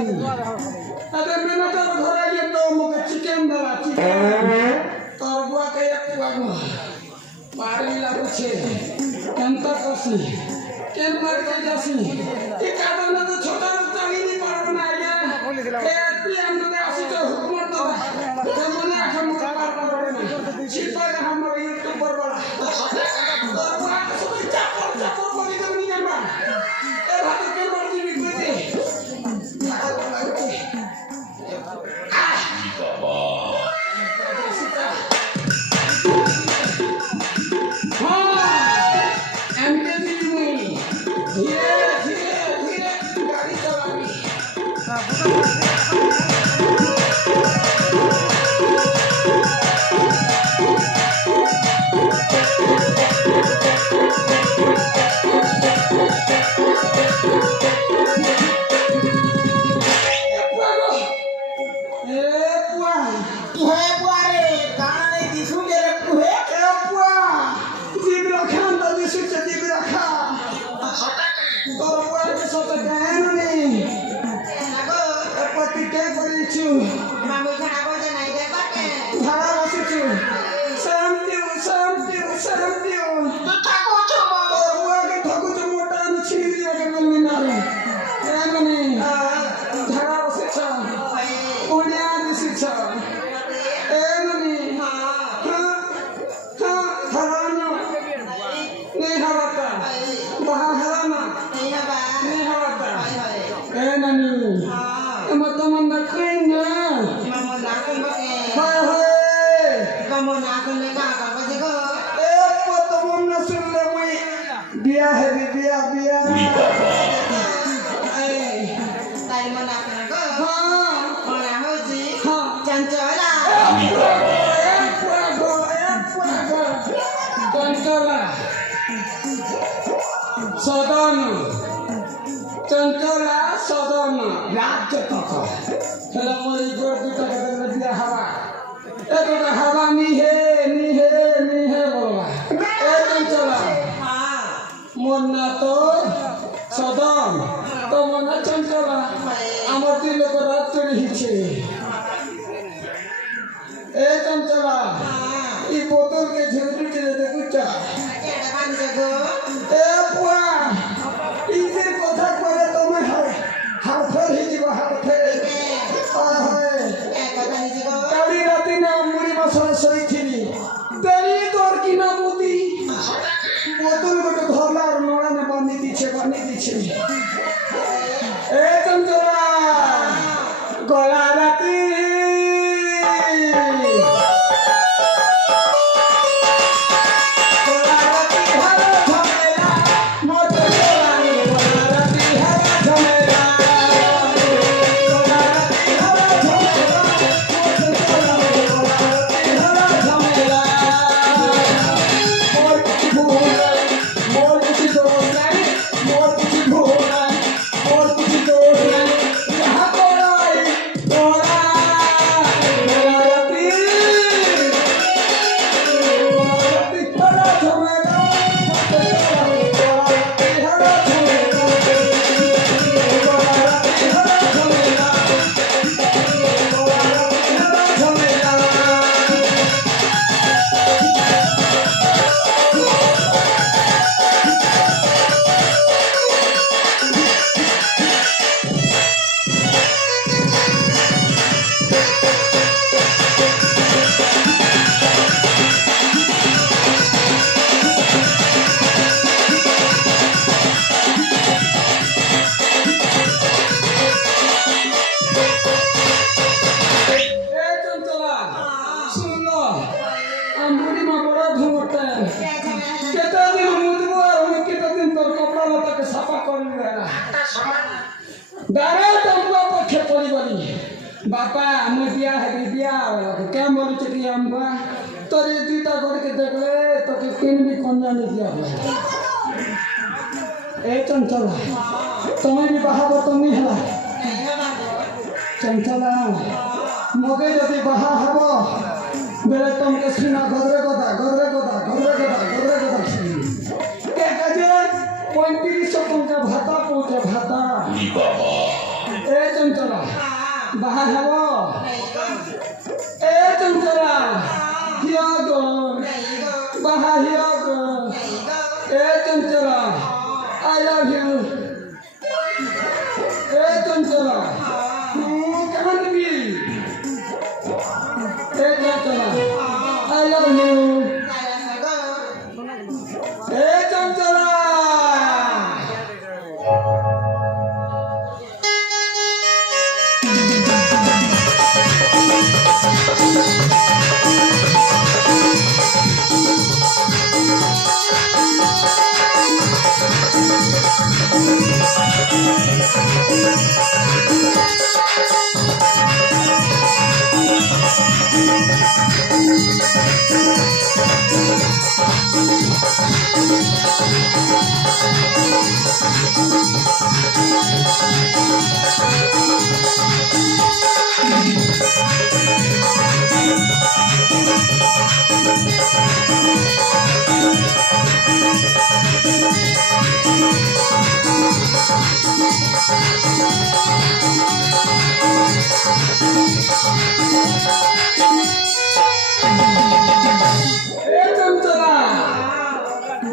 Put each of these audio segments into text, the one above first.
अबे मैंने तो घोड़ा ये तो मुझे चिकन दला चिकन तो बुआ के एक बुआ पारी लागू छे कंता कोसी केन मार के जासी ये काबा ना तो छोटा बच्चा ही नहीं पार बनाया ए पीएम ने आसी तो हुकूमत तो तो मने आखा मुझे पार बनाना छिपा के हमारे यूट्यूब पर बड़ा तो बुआ के सब चापर बोली तो नहीं जाना ए भाई के मर्जी बिगड़ती Oh बापा আমি বিয়া হেবি বিয়া কেন বলছে কি আমরা তোর এই দুইটা ঘরকে দেখলে তোকে কিনবি কোন জানি দিয়া হবে এই চঞ্চলা তুমি भी বাহাবো তুমি হেলা চঞ্চলা মগে যদি বাহা হব বেলে তোমাকে শুনা গদরে গদা গদরে গদা গদরে গদা গদরে গদা শুনি কে কাজে 3500 টাকা ভাতা পৌঁছে ভাতা এই চঞ্চলা বাহা হব এই চঞ্চলা হিয়া গো বাহা হিয়া গো এই চঞ্চলা I love you এই চঞ্চলা কেমন তুমি এই চঞ্চলা I love you এই চঞ্চলা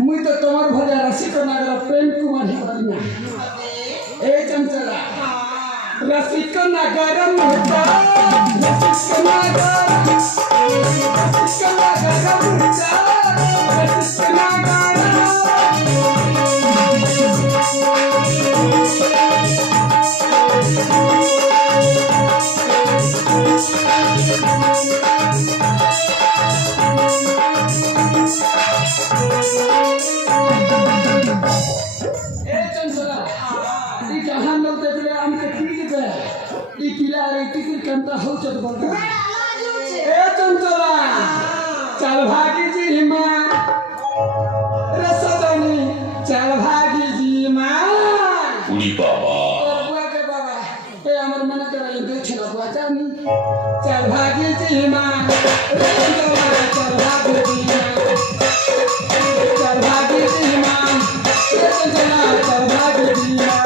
मुई तो तुम्हार भले रसिक नागर प्रेम कुमार ही बारी ना ए चंचला रसिक नागर मुर्दा रसिक नागर मुर्दा रसिक नागर जहां लोग देखले हमके पीट गए ई किला रे टिकर कंता हो चत बोलता ए चंचला चल भागी जी मां रसदानी चल भागी जी मां उड़ी बाबा बुआ के बाबा ए हमर मन करे देखला बुआ जानी चल भागी जी मां रसदानी चल भागी जी मां चल भागी जी मां रसदानी चल भागी जी मां